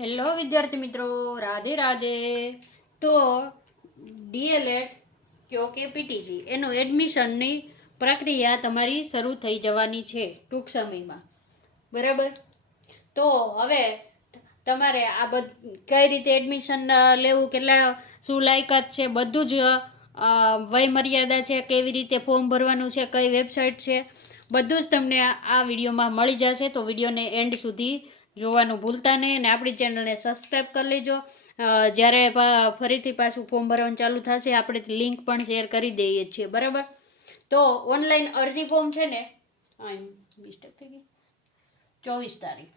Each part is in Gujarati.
હેલો વિદ્યાર્થી મિત્રો, રાધે રાધે. તો ડીએલએડ કે પીટીસી એનું એડમિશનની પ્રક્રિયા તમારી શરૂ થઈ જવાની છે ટૂંક સમયમાં, બરાબર. તો હવે તમારે આ કઈ રીતે એડમિશન લેવું, કેટલા શું લાયકાત છે, બધું જ વય મર્યાદા છે, કેવી રીતે ફોર્મ ભરવાનું છે, કઈ વેબસાઇટ છે, બધું જ તમને આ વિડીયોમાં મળી જશે. તો વિડીયોને એન્ડ સુધી જોવાનું ભૂલતા નહીં અને આપણી ચેનલને સબસ્ક્રાઈબ કરી લેજો. જ્યારે ફરીથી પાછું ફોર્મ ભરવાનું ચાલુ થશે આપણે લિંક પણ શેર કરી દઈએ છીએ, બરાબર. તો ઓનલાઈન અરજી ફોર્મ છે ને, મિસ્ટેક થઈ ગઈ, 24 તારીખ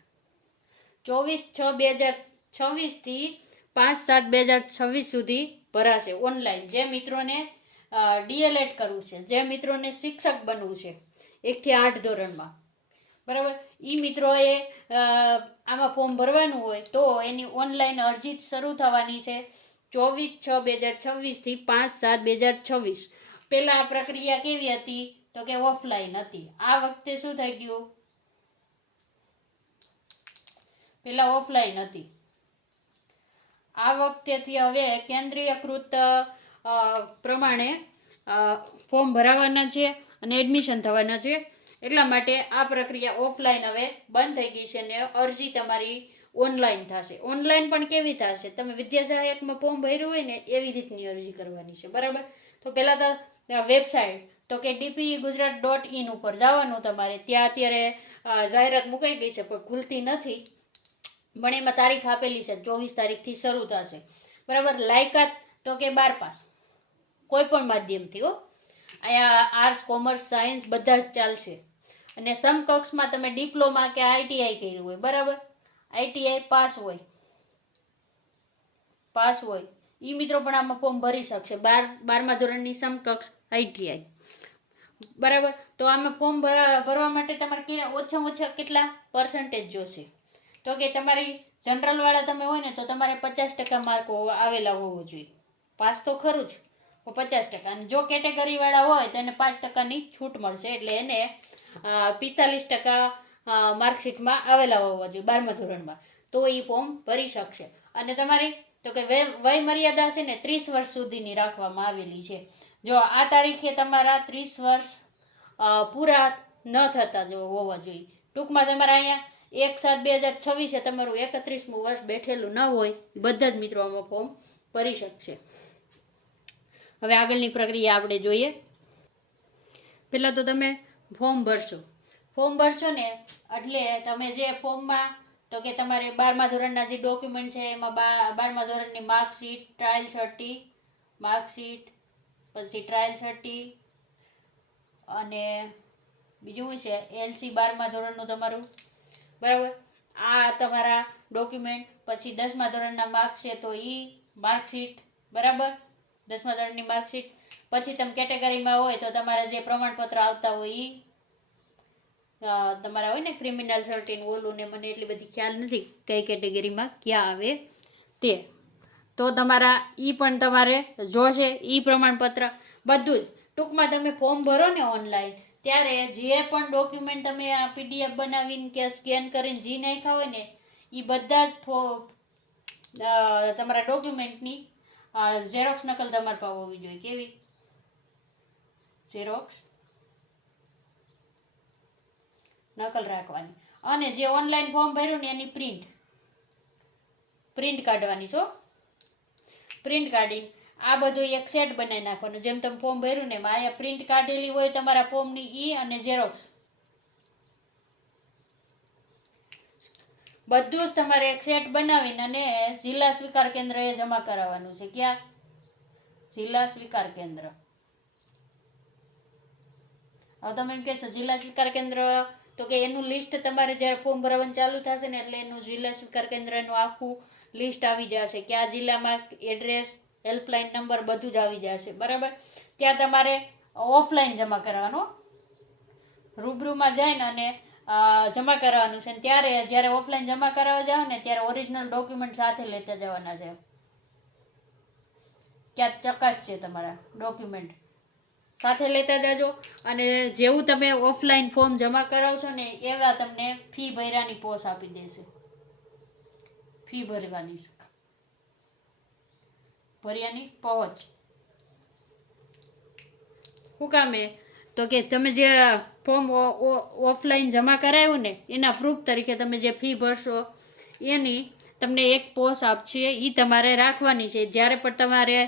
24/6/2026 5/7/2026 સુધી ભરાશે ઓનલાઈન. જે મિત્રોને ડીએલએડ કરવું છે, જે મિત્રોને શિક્ષક બનવું છે 1 થી 8 ધોરણમાં, બરાબર, એ મિત્રોએ આમાં ફોર્મ ભરવાનું હોય તો એની ઓનલાઈન અરજી શરૂ થવાની છે 24/6/2026 થી 5/7/2026. પહેલાં આ પ્રક્રિયા કેવી હતી તો કે ઓફલાઈન હતી. આ વખતે શું થઈ ગયું, પહેલાં ઓફલાઈન હતી, આ વખતેથી હવે કેન્દ્રીયકૃત પ્રમાણે ફોર્મ ભરાવાના છે અને એડમિશન થવાના છે. એટલા માટે આ પ્રક્રિયા ઓફલાઈન હવે બંધ થઈ ગઈ છે ને અરજી તમારી ઓનલાઈન થશે. ઓનલાઈન પણ કેવી થશે, તમે વિદ્યા સહાયકમાં ફોર્મ ભર્યું હોય ને એવી રીતની અરજી કરવાની છે, બરાબર. તો પહેલાં તો વેબસાઇટ તો કે dpegujarat.in ઉપર જવાનું તમારે. ત્યાં અત્યારે જાહેરાત મુકાઈ ગઈ છે પણ ખુલતી નથી, પણ એમાં તારીખ આપેલી છે 24 તારીખથી શરૂ થશે, બરાબર. લાયકાત તો કે 12 પાસ કોઈ પણ માધ્યમથી હો, અહીંયા આર્ટ્સ, કોમર્સ, સાયન્સ બધા જ ચાલશે. અને સમકક્ષમાં તમે ડિપ્લોમા કે આઈટીઆઈ કર્યું હોય, બરાબર, આઈટીઆઈ પાસ હોય એ મિત્રો પણ આમાં ફોર્મ ભરી શકશે. 12મા ધોરણની સમકક્ષ આઈટીઆઈ, બરાબર. તો આમાં ફોર્મ ભરવા માટે તમારે ઓછામાં ઓછા કેટલા પર્સન્ટેજ જોશે તો કે તમારી જનરલ વાળા તમે હોય ને તો તમારે 50% માર્ક આવેલા હોવો જોઈએ. પાસ તો ખરું જ, 50%. અને જો કેટેગરી વાળા હોય તો એને 5%ની છૂટ મળશે, એટલે એને 45% માર્કશીટમાં આવેલા હોવા જોઈએ 12મા ધોરણમાં, તો એ ફોર્મ ભરી શકશે. અને તમારી તો કે વય મર્યાદા છે ને 30 વર્ષ સુધીની રાખવામાં આવેલી છે. જો આ તારીખે તમારા 30 વર્ષ પૂરા ન થતા જો હોવા જોઈએ. ટૂંકમાં તમારા અહીંયા 1/7/2026 તમારું 31મું વર્ષ બેઠેલું ન હોય, બધા જ મિત્રો આમાં ફોર્મ ભરી શકશે. હવે આગળની પ્રક્રિયા આપણે જોઈએ. પહેલાં તો તમે ફોર્મ ભરશો ને એટલે તમે જે ફોર્મમાં તો કે તમારે 12મા ધોરણના જે ડોક્યુમેન્ટ છે એમાં 12મા ધોરણની માર્કશીટ, ટ્રાયલ સર્ટી અને બીજું છે એલસી 12મા ધોરણનું તમારું, બરાબર. આ તમારા ડોક્યુમેન્ટ. પછી 10મા ધોરણના માર્ક્સ છે તો એ માર્કશીટ, બરાબર, 10મા ધોરણની માર્કશીટ. પછી તમે કેટેગરીમાં હોય તો તમારા જે પ્રમાણપત્ર આવતા હોય એ તમારા હોય ને ક્રિમિનલ સર્ટી ઓલું ને, મને એટલી બધી ખ્યાલ નથી કઈ કેટેગરીમાં ક્યાં આવે તે, તો તમારા એ પણ તમારે જોશે એ પ્રમાણપત્ર બધું જ. ટૂંકમાં તમે ફોર્મ ભરો ને ઓનલાઈન ત્યારે જે પણ ડોક્યુમેન્ટ તમે આ પીડીએફ બનાવીને કે સ્કેન કરીને જે નાખ્યા હોય ને એ બધા જ તમારા ડોક્યુમેન્ટની ઝેરોક્સ નકલ તમારે પાસે હોવી જોઈએ. કેવી ઝેરોક્સ નકલ રાખવાની. અને જે ઓનલાઈન ફોર્મ ભર્યું ને એની પ્રિન્ટ કાઢવાની છો. પ્રિન્ટ કાઢી આ બધું એક સેટ બનાવી નાખવાનું. જેમ તમે ફોર્મ ભર્યું ને એમાં અહીંયા પ્રિન્ટ કાઢેલી હોય તમારા ફોર્મની ઈ અને ઝેરોક્સ બધું જ તમારે એક સેટ બનાવીને અને જિલ્લા સ્વીકાર કેન્દ્રએ જમા કરાવવાનું છે. ક્યાં? જિલ્લા સ્વીકાર કેન્દ્ર. હવે તમે એમ કહેશો જિલ્લા સ્વીકાર કેન્દ્ર તો કે એનું લિસ્ટ તમારે જ્યારે ફોર્મ ભરવાનું ચાલુ થશે ને એટલે એનું જિલ્લા સ્વીકાર કેન્દ્રનું આખું લિસ્ટ આવી જશે. કયા જિલ્લામાં એડ્રેસ, હેલ્પલાઇન નંબર બધું જ આવી જશે, બરાબર. ત્યાં તમારે ઓફલાઈન જમા કરાવવાનું, રૂબરૂમાં જઈને અને જમા કરાવવાનું છે. ત્યારે જ્યારે ઓફલાઈન જમા કરાવવા જાવ ને ત્યારે ઓરિજિનલ ડોક્યુમેન્ટ સાથે લેતા જવાના છે. ક્યાં ચકાસ છે તમારા ડોક્યુમેન્ટ સાથે લેતા જાજો. અને જેવું તમે ઓફલાઈન ફોર્મ જમા કરાવશો ને એવા તમને ફી ભર્યાની પોસ આપી દેશે. ફી ભરવાની છે, ભર્યાની પહોંચ શું કામે તો કે તમે જે ફોર્મ ઓફલાઈન જમા કરાવ્યું ને એના પ્રૂફ તરીકે તમે જે ફી ભરશો એની તમને એક પોસ્ટ આપશે, એ તમારે રાખવાની છે. જ્યારે પણ તમારે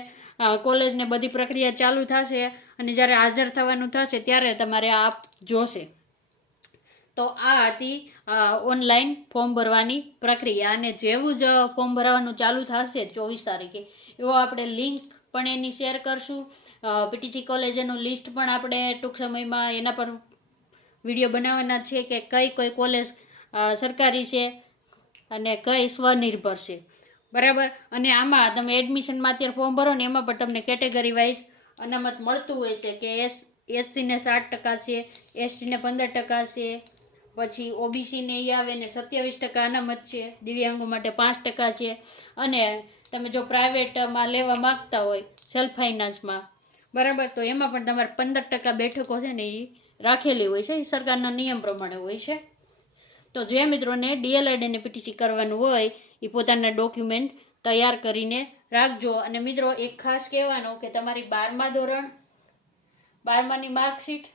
કોલેજને બધી પ્રક્રિયા ચાલુ થશે અને જ્યારે હાજર થવાનું થશે ત્યારે તમારે આ જોશે. તો આ હતી ઓનલાઈન ફોર્મ ભરવાની પ્રક્રિયા. અને જેવું જ ફોર્મ ભરવાનું ચાલુ થશે 24 તારીખે એવો આપણે લિંક પણ એની શેર કરશું. પીટીસી કોલેજનું લિસ્ટ પણ આપણે ટૂંક સમયમાં એના પર વિડીયો બનાવવાના છે કે કઈ કોલેજ સરકારી છે અને કઈ સ્વનિર્ભર છે, બરાબર. અને આમાં તમે એડમિશનમાં અત્યારે ફોર્મ ભરો ને એમાં પણ તમને કેટેગરી વાઇઝ અનામત મળતું હોય છે કે એસસીને 60% છે, એસટીને 15% છે, પછી ઓબીસીને એ આવે ને 27% અનામત છે, દિવ્યાંગો માટે 5% છે. અને તમે જો પ્રાઇવેટમાં લેવા માગતા હોય સેલ્ફ ફાઇનાન્સમાં, બરાબર, તો એમાં પણ તમારે 15% બેઠકો છે ને એ રાખેલી હોય છે, એ સરકારના નિયમ પ્રમાણે હોય છે. તો જે મિત્રોને ડીએલએડ અને પીટીસી કરવાનું હોય એ પોતાના ડોક્યુમેન્ટ તૈયાર કરીને રાખજો. અને મિત્રો એક ખાસ કહેવાનું કે તમારી 12મા ધોરણ 12માની માર્કશીટ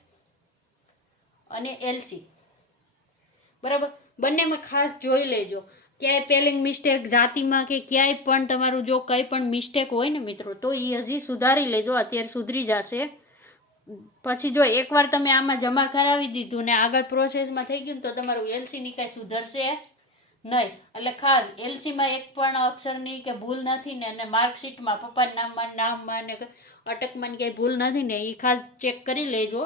અને એલસી, બરાબર, બંનેમાં ખાસ જોઈ લેજો ક્યાંય પેલિંગ મિસ્ટેક જાતિમાં કે ક્યાંય પણ તમારું જો કંઈ પણ મિસ્ટેક હોય ને મિત્રો તો એ હજી સુધારી લેજો, અત્યારે સુધરી જશે. પછી જો એકવાર તમે આમાં જમા કરાવી દીધું ને આગળ પ્રોસેસમાં થઈ ગયું તો તમારું એલસીની કાંઈ સુધરશે નહીં. એટલે ખાસ એલસીમાં એક પણ અક્ષરની કે ભૂલ નથી ને, અને માર્કશીટમાં પપ્પાના નામમાં ને અટકમાં ક્યાંય ભૂલ નથી ને એ ખાસ ચેક કરી લેજો,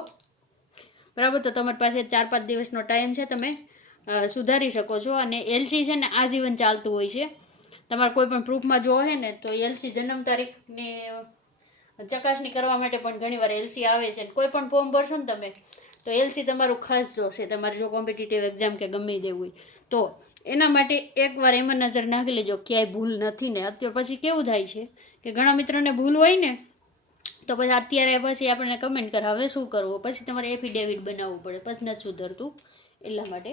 બરાબર. તો તમારી પાસે 4-5 દિવસનો ટાઈમ છે, તમે સુધારી શકો છો. અને એલસી છે ને આજીવન ચાલતું હોય છે. તમારે કોઈ પણ પ્રૂફમાં જો હે ને તો એલસી જન્મ તારીખની ચકાસણી કરવા માટે પણ ઘણીવાર એલસી આવે છે. કોઈ પણ ફોર્મ ભરશો ને તમે તો એલસી તમારું ખાસ જોશે, તમારે જો કોમ્પિટિટિવ એક્ઝામ કે ગમે દેવું હોય તો એના માટે એકવાર એમાં નજર નાખી લેજો ક્યાંય ભૂલ નથી ને. અત્યારે પછી કેવું થાય છે કે ઘણા મિત્રોને ભૂલ હોય ને તો પછી અત્યારે પછી આપણને કમેન્ટ કરે હવે શું કરવું, પછી તમારે એફિડેવિટ બનાવવું પડે, પછી નથી સુધરતું. એટલા માટે,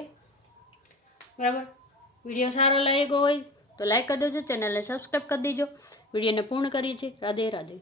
બરાબર. વિડીયો સારો લાગ્યો હોય તો લાઈક કરી દેજો, ચેનલને સબસ્ક્રાઈબ કરી દેજો. વિડીયોને પૂર્ણ કરીએ છીએ. રાધે રાધે.